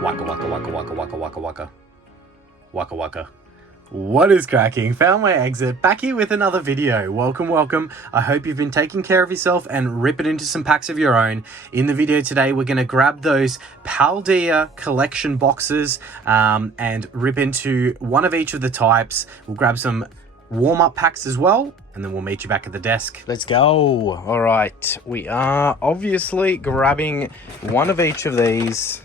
Waka waka waka waka waka waka waka. Waka waka. What is cracking? Found my exit, back here with another video. Welcome. I hope you've been taking care of yourself and ripping into some packs of your own. In the video today, we're going to grab those Paldea collection boxes and rip into one of each of the types. We'll grab some warm-up packs as well, and then we'll meet you back at the desk. Let's go. All right, we are obviously grabbing one of each of these.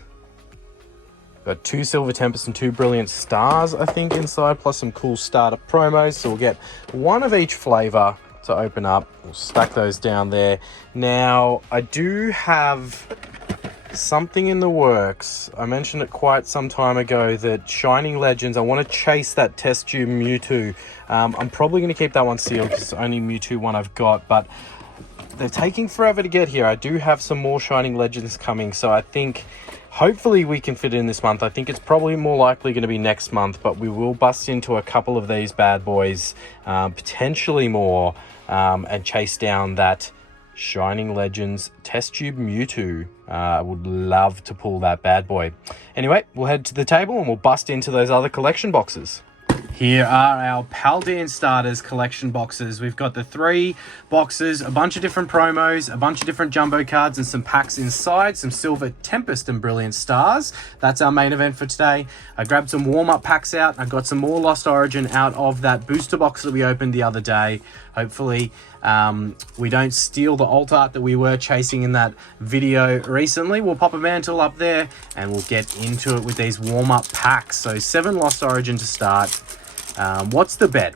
Got 2 Silver Tempest and 2 Brilliant Stars, I think, inside, plus some cool starter promos. So we'll get one of each flavor to open up. We'll stack those down there. Now, I do have something in the works. I mentioned it quite some time ago that Shining Legends, I want to chase that test tube Mewtwo. I'm probably going to keep that one sealed because it's the only Mewtwo one I've got, but they're taking forever to get here. I do have some more Shining Legends coming, so I think hopefully we can fit it in this month. I think it's probably more likely going to be next month, but we will bust into a couple of these bad boys, potentially more, and chase down that Shining Legends test tube Mewtwo. I would love to pull that bad boy. Anyway, we'll head to the table and we'll bust into those other collection boxes. Here are our Paldean starters collection boxes. We've got the 3 boxes, a bunch of different promos, a bunch of different jumbo cards, and some packs inside, some Silver Tempest and Brilliant Stars. That's our main event for today. I grabbed some warm-up packs out. I got some more Lost Origin out of that booster box that we opened the other day. Hopefully, we don't steal the alt art that we were chasing in that video recently. We'll pop a mantle up there and we'll get into it with these warm-up packs. So 7 Lost Origin to start. What's the bet?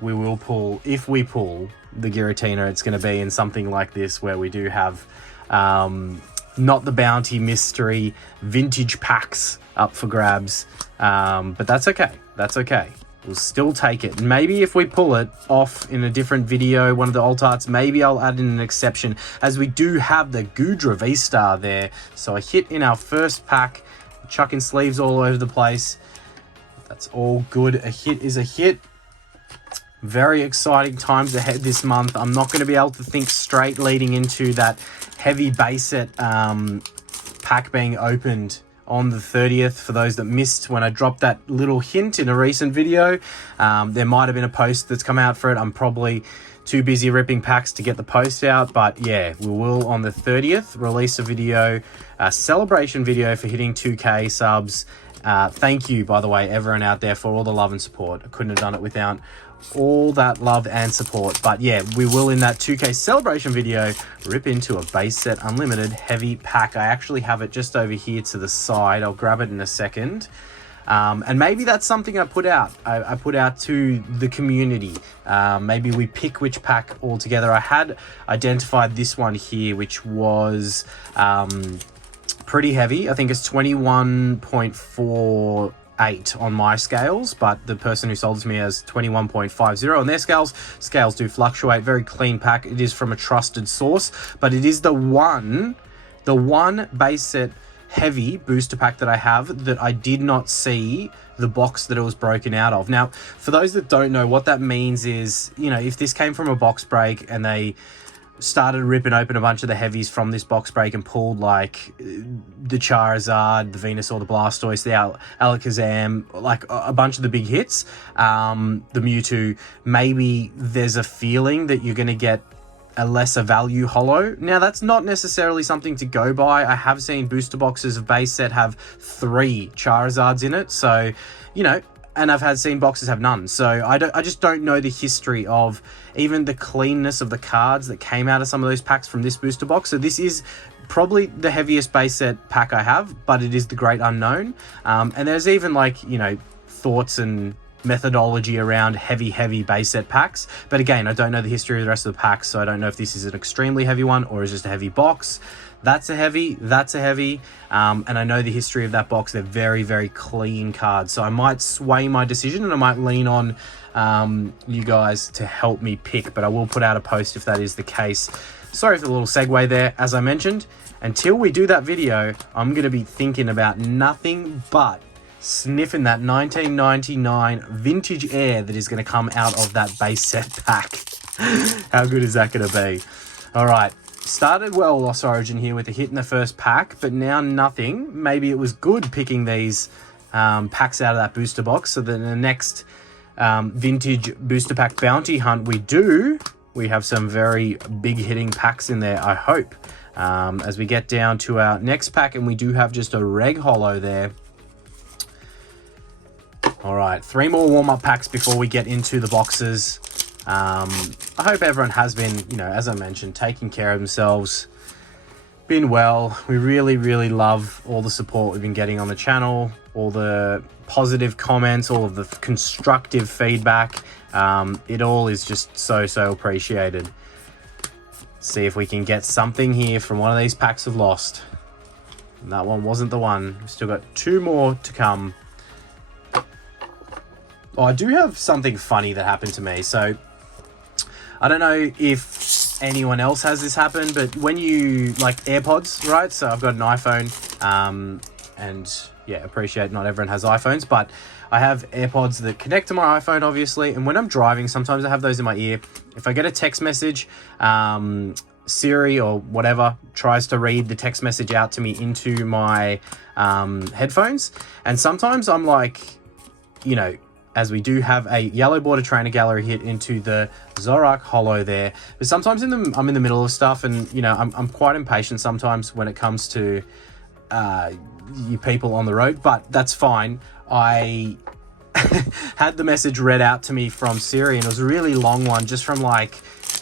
We will pull, if we pull the Giratina, it's going to be in something like this where we do have not the bounty mystery vintage packs up for grabs, but that's okay. We'll still take it. Maybe if we pull it off in a different video, one of the alt arts, maybe I'll add in an exception, as we do have the Gudra V-Star there. So a hit in our first pack, chucking sleeves all over the place. That's all good. A hit is a hit. Very exciting times ahead this month. I'm not going to be able to think straight leading into that heavy base set pack being opened on the 30th. For those that missed when I dropped that little hint in a recent video, there might have been a post that's come out for it. I'm probably too busy ripping packs to get the post out, but yeah, we will on the 30th release a video, a celebration video for hitting 2K subs. Thank you, by the way, everyone out there, for all the love and support. I couldn't have done it without all that love and support. But yeah, we will, in that 2K celebration video, rip into a base set unlimited heavy pack. I actually have it just over here to the side. I'll grab it in a second. And maybe that's something I put out. I put out to the community. Maybe we pick which pack altogether. I had identified this one here, which was pretty heavy. I think it's 21.48 on my scales, but the person who sold it to me has 21.50 on their scales. Scales do fluctuate. Very clean pack. It is from a trusted source, but it is the one base set heavy booster pack that I have that I did not see the box that it was broken out of. Now, for those that don't know, what that means is, you know, if this came from a box break and they started ripping open a bunch of the heavies from this box break and pulled like the Charizard, the Venusaur, the Blastoise, the Alakazam, like a bunch of the big hits, the Mewtwo, maybe there's a feeling that you're going to get a lesser value holo. Now, that's not necessarily something to go by. I have seen booster boxes of base set have 3 Charizards in it, so, you know, and I've seen boxes have none. So I just don't know the history of even the cleanness of the cards that came out of some of those packs from this booster box. So this is probably the heaviest base set pack I have, but it is the great unknown. And there's even, like, you know, thoughts and methodology around heavy base set packs. But again, I don't know the history of the rest of the packs, so I don't know if this is an extremely heavy one or is just a heavy box. That's a heavy, and I know the history of that box. They're very clean cards, so I might sway my decision and I might lean on you guys to help me pick, but I will put out a post if that is the case. Sorry for the little segue there. As I mentioned, until we do that video, I'm going to be thinking about nothing but sniffing that 1999 vintage air that is going to come out of that base set pack. How good is that going to be? All right, Started well Lost Origin here with a hit in the first pack, but now nothing. Maybe it was good picking these packs out of that booster box, so that in the next vintage booster pack bounty hunt we have some very big hitting packs in there, I hope. As we get down to our next pack, and we do have just a reg holo there. All right, 3 more warm-up packs before we get into the boxes. I hope everyone has been, you know, as I mentioned, taking care of themselves, been well. We really, really love all the support we've been getting on the channel, all the positive comments, all of the constructive feedback. It all is just so appreciated. See if we can get something here from one of these packs of Lost. And that one wasn't the one. We've still got 2 more to come. Oh, I do have something funny that happened to me. So I don't know if anyone else has this happen, but when you like AirPods, right? So I've got an iPhone, and yeah, appreciate not everyone has iPhones, but I have AirPods that connect to my iPhone, obviously. And when I'm driving, sometimes I have those in my ear. If I get a text message, Siri or whatever tries to read the text message out to me into my headphones. And sometimes I'm like, you know, as we do have a Yellow Border Trainer Gallery hit into the Zorak holo there. But sometimes I'm in the middle of stuff, and, you know, I'm quite impatient sometimes when it comes to you people on the road, but that's fine. I had the message read out to me from Siri, and it was a really long one, just from like,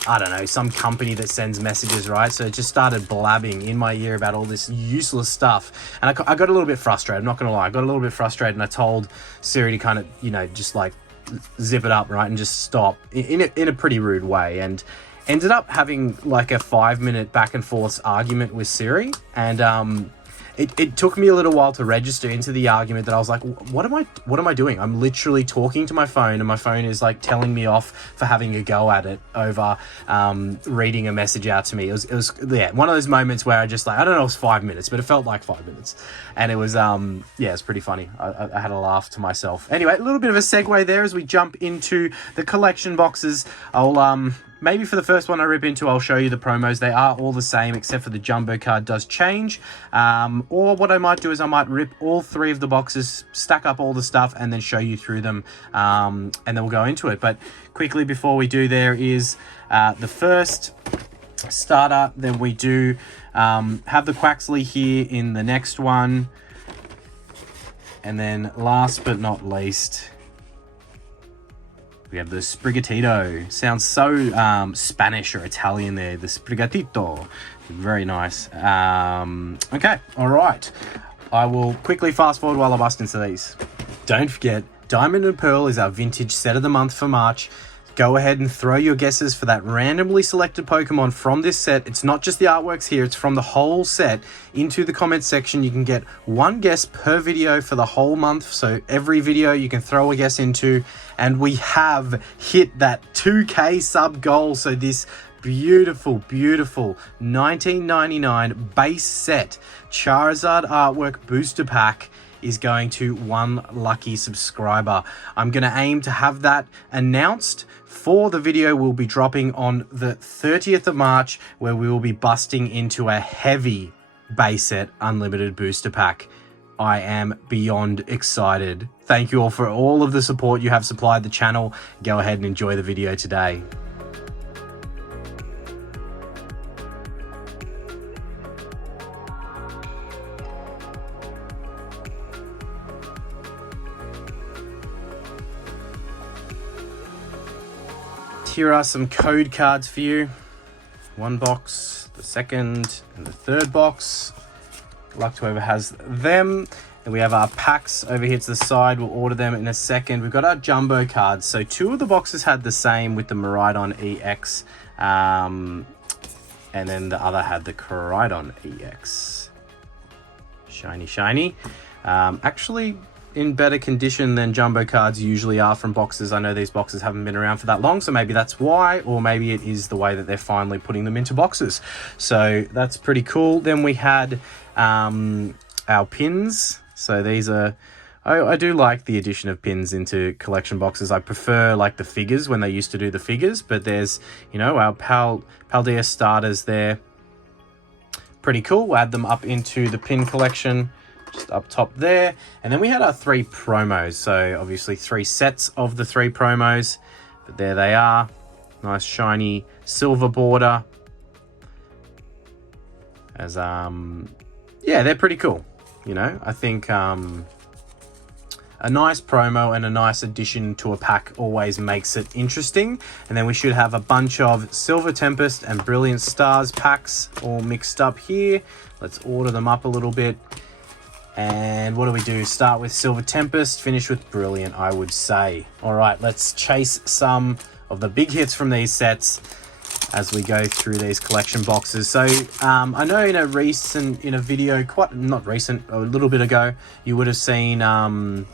I don't know, some company that sends messages, right? So it just started blabbing in my ear about all this useless stuff. And I got a little bit frustrated, I'm not gonna lie. I got a little bit frustrated, and I told Siri to kind of, you know, just like zip it up, right? And just stop in a pretty rude way. And ended up having like a 5-minute back and forth argument with Siri. And it took me a little while to register into the argument that I was like, what am I doing? I'm literally talking to my phone, and my phone is like telling me off for having a go at it over reading a message out to me. It was yeah, one of those moments where I just like, I don't know, it was 5 minutes, but it felt like 5 minutes. And it was, yeah, it's pretty funny. I had a laugh to myself. Anyway, a little bit of a segue there as we jump into the collection boxes. I'll, maybe for the first one I rip into, I'll show you the promos. They are all the same, except for the jumbo card does change. Or what I might do is I might rip all 3 of the boxes, stack up all the stuff, and then show you through them, and then we'll go into it. But quickly before we do, there is the first starter. Then we do have the Quaxley here in the next one. And then last but not least, we have the Sprigatito. Sounds so Spanish or Italian there. The Sprigatito. Very nice. Okay, all right. I will quickly fast forward while I bust into these. Don't forget, Diamond and Pearl is our vintage set of the month for March. Go ahead and throw your guesses for that randomly selected Pokemon from this set. It's not just the artworks here, it's from the whole set into the comments section. You can get 1 guess per video for the whole month. So every video you can throw a guess into, and we have hit that 2K sub goal. So this beautiful 1999 base set Charizard artwork booster pack is going to 1 lucky subscriber. I'm going to aim to have that announced for the video we'll be dropping on the 30th of March, where we will be busting into a heavy base set unlimited booster pack. I am beyond excited. Thank you all for all of the support you have supplied the channel. Go ahead and enjoy the video today. Here are some code cards for you. 1 box, the second, and the 3rd box. Good luck to whoever has them. And we have our packs over here to the side. We'll order them in a second. We've got our jumbo cards. So 2 of the boxes had the same with the Maridon EX. And then the other had the Coridon EX. Shiny. Actually, in better condition than jumbo cards usually are from boxes. I know these boxes haven't been around for that long, so maybe that's why, or maybe it is the way that they're finally putting them into boxes. So that's pretty cool. Then we had our pins. So these are, I do like the addition of pins into collection boxes. I prefer like the figures when they used to do the figures, but there's, you know, our Paldea starters there. pretty cool. We'll add them up into the pin collection, just up top there. And then we had our 3 promos. So obviously 3 sets of the 3 promos, but there they are. Nice shiny silver border. As yeah, they're pretty cool. You know, I think a nice promo and a nice addition to a pack always makes it interesting. And then we should have a bunch of Silver Tempest and Brilliant Stars packs all mixed up here. Let's order them up a little bit. And what do we do? Start with Silver Tempest, finish with Brilliant, I would say. All right, let's chase some of the big hits from these sets as we go through these collection boxes. So I know in a video, not recent, a little bit ago, you would have seen, as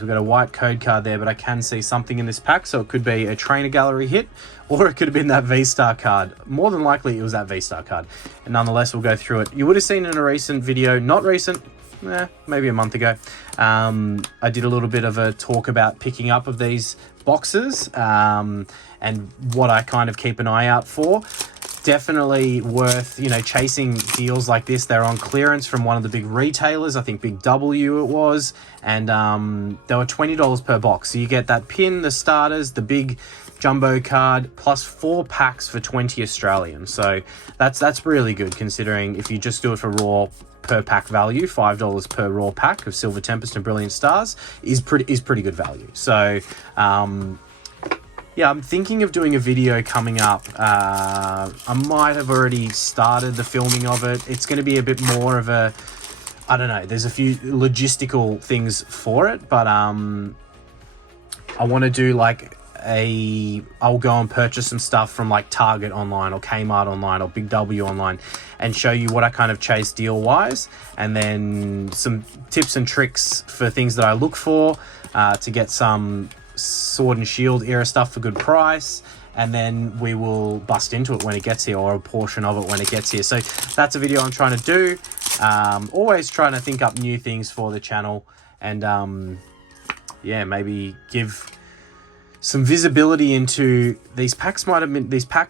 we've got a white code card there, but I can see something in this pack. So it could be a trainer gallery hit, or it could have been that V-Star card. More than likely it was that V-Star card. And nonetheless, we'll go through it. You would have seen in a recent video, not recent, maybe a month ago, I did a little bit of a talk about picking up of these boxes and what I kind of keep an eye out for. Definitely worth, you know, chasing deals like this. They're on clearance from one of the big retailers, I think Big W it was, and they were $20 per box. So you get that pin, the starters, the big jumbo card, plus 4 packs for 20 Australian. So that's really good, considering if you just do it for raw per pack value, $5 per raw pack of Silver Tempest and Brilliant Stars is pretty good value. So yeah, I'm thinking of doing a video coming up. I might have already started the filming of it. It's going to be a bit more of a, I don't know, there's a few logistical things for it, but I want to do like I'll go and purchase some stuff from like Target online or Kmart online or Big W online and show you what I kind of chase deal wise, and then some tips and tricks for things that I look for to get some Sword and Shield era stuff for good price, and then we will bust into it when it gets here, or a portion of it when it gets here. So that's a video I'm trying to do. Always trying to think up new things for the channel, and yeah, maybe give some visibility into these packs.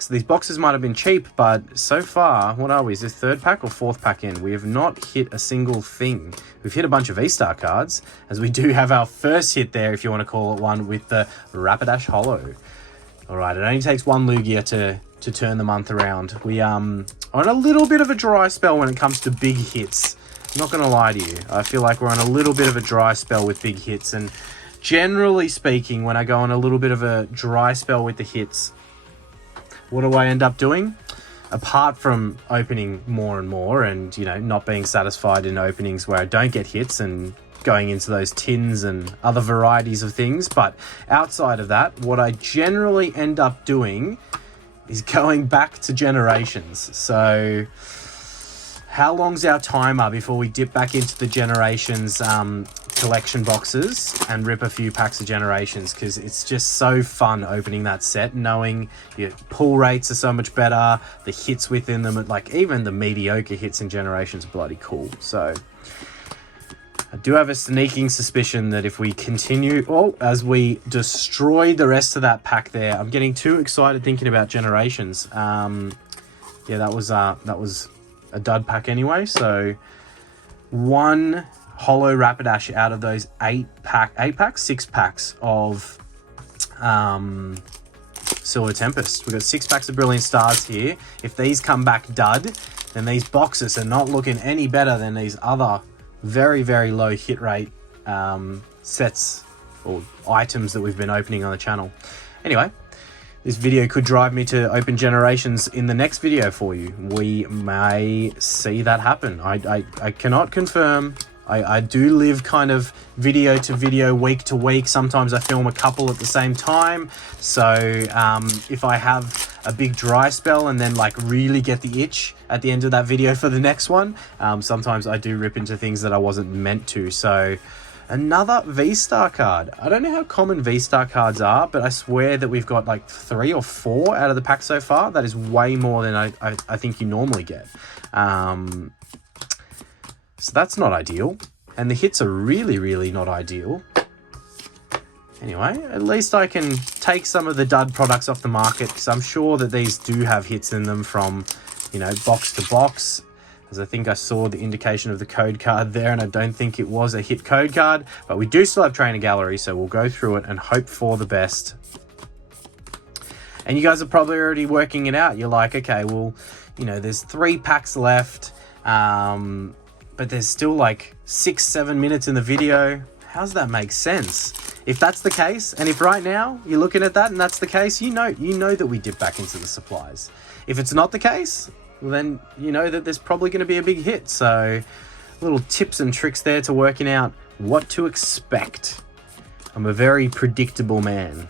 These boxes might have been cheap, but so far, what are we? Is this 3rd pack or 4th pack in? We have not hit a single thing. We've hit a bunch of V-Star cards, as we do have our first hit there, if you want to call it one, with the Rapidash Holo. All right, it only takes 1 Lugia to turn the month around. We on a little bit of a dry spell when it comes to big hits. I'm not going to lie to you. I feel like we're on a little bit of a dry spell with big hits, and generally speaking, when I go on a little bit of a dry spell with the hits, what do I end up doing? Apart from opening more and more and, you know, not being satisfied in openings where I don't get hits and going into those tins and other varieties of things, but outside of that, what I generally end up doing is going back to Generations. So how long's our timer before we dip back into the Generations collection boxes and rip a few packs of Generations? Because it's just so fun opening that set, knowing your pull rates are so much better, the hits within them, like even the mediocre hits in Generations are bloody cool. So I do have a sneaking suspicion that if we continue, as we destroy the rest of that pack there, I'm getting too excited thinking about Generations. Yeah, that was a dud pack anyway. So 1 Holo Rapidash out of those 6 packs of Silver Tempest. We've got 6 packs of Brilliant Stars here. If these come back dud, then these boxes are not looking any better than these other very, very low hit rate sets or items that we've been opening on the channel. Anyway, this video could drive me to open Generations in the next video for you. We may see that happen. I cannot confirm. I do live kind of video to video, week to week. Sometimes I film a couple at the same time. So if I have a big dry spell and then like really get the itch at the end of that video for the next one, sometimes I do rip into things that I wasn't meant to. So another V-Star card. I don't know how common V-Star cards are, but I swear that we've got like 3 or 4 out of the pack so far. That is way more than I think you normally get. So that's not ideal. And the hits are really, really not ideal. Anyway, at least I can take some of the dud products off the market, because I'm sure that these do have hits in them from, you know, box to box. as I think I saw the indication of the code card there, and I don't think it was a hit code card, but we do still have Trainer Gallery, so we'll go through it and hope for the best. And you guys are probably already working it out. You're like, okay, well, you know, there's 3 packs left, but there's still like 6-7 minutes in the video. How does that make sense? If that's the case, and if right now you're looking at that and that's the case, you know that we dip back into the supplies. If it's not the case, well, then you know that there's probably going to be a big hit. So little tips and tricks there to working out what to expect. I'm a very predictable man.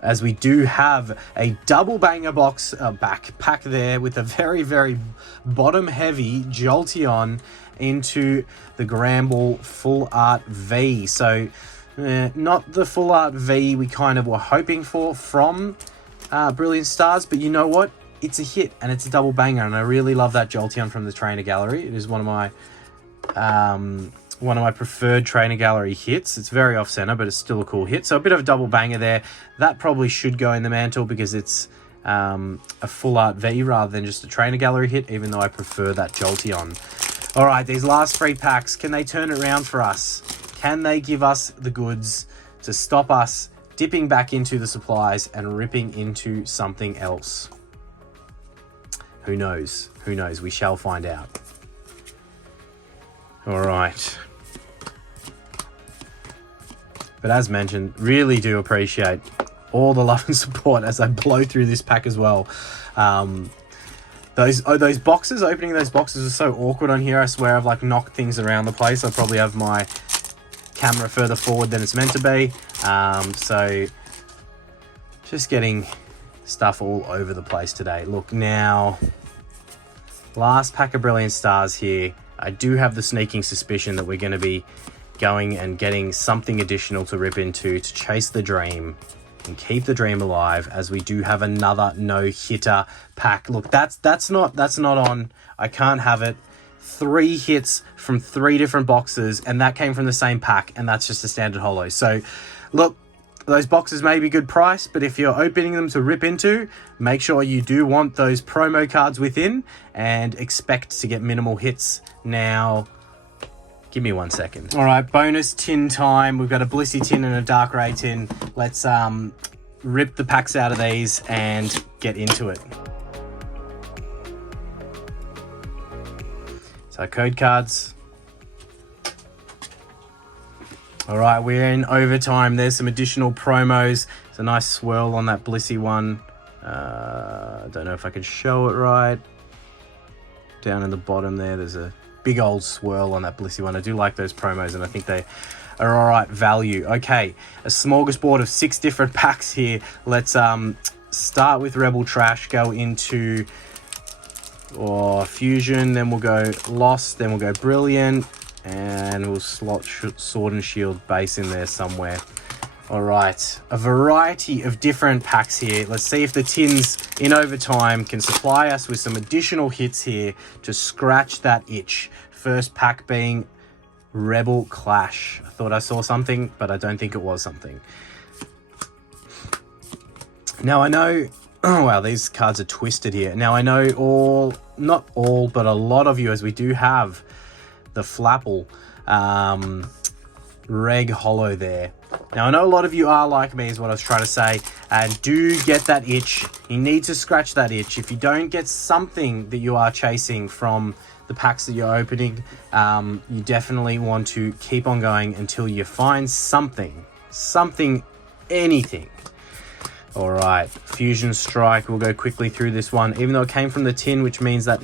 As we do have a double banger box backpack there with a very, very bottom heavy Jolteon into the Gramble Full Art V. So not the Full Art V we kind of were hoping for from Brilliant Stars, but you know what? It's a hit and it's a double banger, and I really love that Jolteon from the Trainer Gallery. It is one of my preferred Trainer Gallery hits. It's very off-center, but it's still a cool hit. So a bit of a double banger there. That probably should go in the mantle because it's a Full Art V rather than just a Trainer Gallery hit, even though I prefer that Jolteon. All right, these last 3 packs, can they turn it around for us? Can they give us the goods to stop us dipping back into the supplies and ripping into something else? Who knows? Who knows? We shall find out. All right. But as mentioned, really do appreciate all the love and support as I blow through this pack as well. Those boxes, opening those boxes is so awkward on here. I swear I've like knocked things around the place. I probably have my camera further forward than it's meant to be. So just getting stuff all over the place today. Look now, last pack of Brilliant Stars here. I do have the sneaking suspicion that we're going to be going and getting something additional to rip into to chase the dream and keep the dream alive, as we do have another no-hitter pack. Look, that's not on. I can't have it. 3 hits from 3 different boxes, and that came from the same pack, and that's just a standard holo. So, look, those boxes may be good price, but if you're opening them to rip into, make sure you do want those promo cards within and expect to get minimal hits. Now, give me 1 second. All right, bonus tin time. We've got a Blissey tin and a Dark Ray tin. Let's rip the packs out of these and get into it. So code cards. All right, we're in overtime. There's some additional promos. It's a nice swirl on that Blissey one. I don't know if I can show it right. Down in the bottom there's a big old swirl on that Blissey one. I do like those promos, and I think they are all right value. Okay, a smorgasbord of 6 different packs here. Let's start with Rebel Trash, go into Fusion, then we'll go Lost, then we'll go Brilliant, and we'll slot Sword and Shield base in there somewhere. All right, a variety of different packs here. Let's see if the tins in overtime can supply us with some additional hits here to scratch that itch. First pack being Rebel Clash. I thought I saw something, but I don't think it was something. Now I know, oh wow, these cards are twisted here. Now I know not all, but a lot of you, as we do have the Flapple Reg Holo there. Now I know a lot of you are like me, is what I was trying to say, and do get that itch. You need to scratch that itch. If you don't get something that you are chasing from the packs that you're opening, you definitely want to keep on going until you find something, anything. All right, Fusion Strike. We'll go quickly through this one, even though it came from the tin, which means that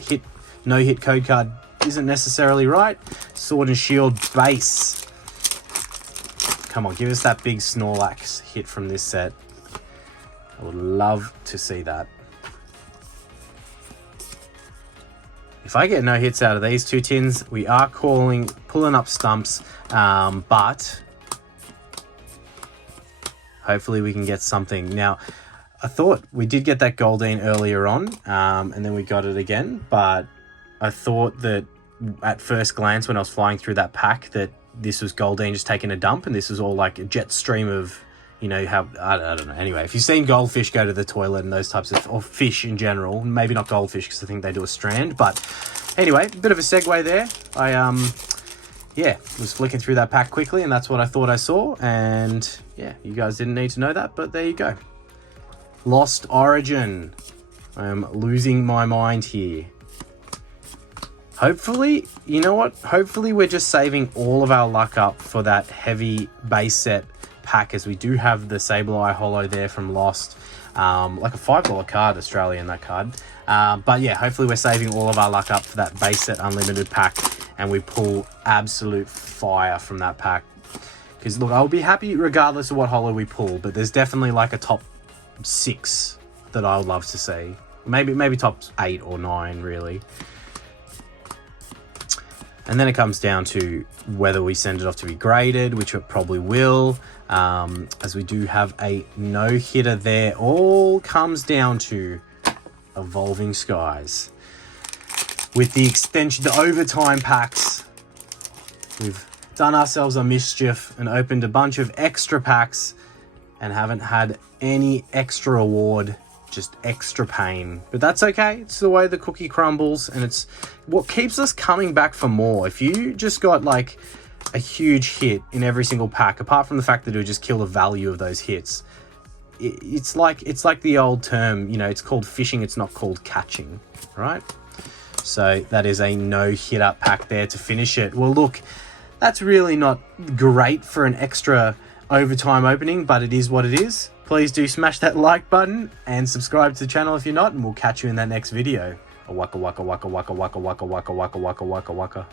no hit code card isn't necessarily right. Sword and Shield base. Come on, give us that big Snorlax hit from this set. I would love to see that. If I get no hits out of these 2 tins, we are pulling up stumps, but hopefully we can get something. Now, I thought we did get that Goldeen earlier on, and then we got it again, but I thought that at first glance when I was flying through that pack that this was Goldeen just taking a dump, and this was all like a jet stream of you know, have, I don't know. Anyway, if you've seen goldfish go to the toilet and those types of, or fish in general, maybe not goldfish because I think they do a strand, but anyway, a bit of a segue there. I, yeah, was flicking through that pack quickly and that's what I thought I saw. And yeah, you guys didn't need to know that, but there you go. Lost Origin. I am losing my mind here. Hopefully, you know what? Hopefully we're just saving all of our luck up for that heavy base set pack, as we do have the Sableye Holo there from Lost. Like a $5 card, Australian, that card. But yeah, hopefully we're saving all of our luck up for that base set unlimited pack and we pull absolute fire from that pack. Because look, I'll be happy regardless of what holo we pull, but there's definitely like a top 6 that I would love to see. Maybe top 8 or 9 really. And then it comes down to whether we send it off to be graded, which it probably will, as we do have a no-hitter there. All comes down to Evolving Skies. With the extension, the overtime packs, we've done ourselves a mischief and opened a bunch of extra packs and haven't had any extra reward, just extra pain. But that's okay, it's the way the cookie crumbles, and it's what keeps us coming back for more. If you just got like a huge hit in every single pack, apart from the fact that it would just kill the value of those hits, it's like the old term, you know, it's called fishing, it's not called catching, right? So that is a no-hitter pack there to finish it. Well, look, that's really not great for an extra overtime opening, but it is what it is. Please do smash that like button and subscribe to the channel if you're not, and we'll catch you in that next video. Waka waka waka waka waka waka waka waka waka waka waka.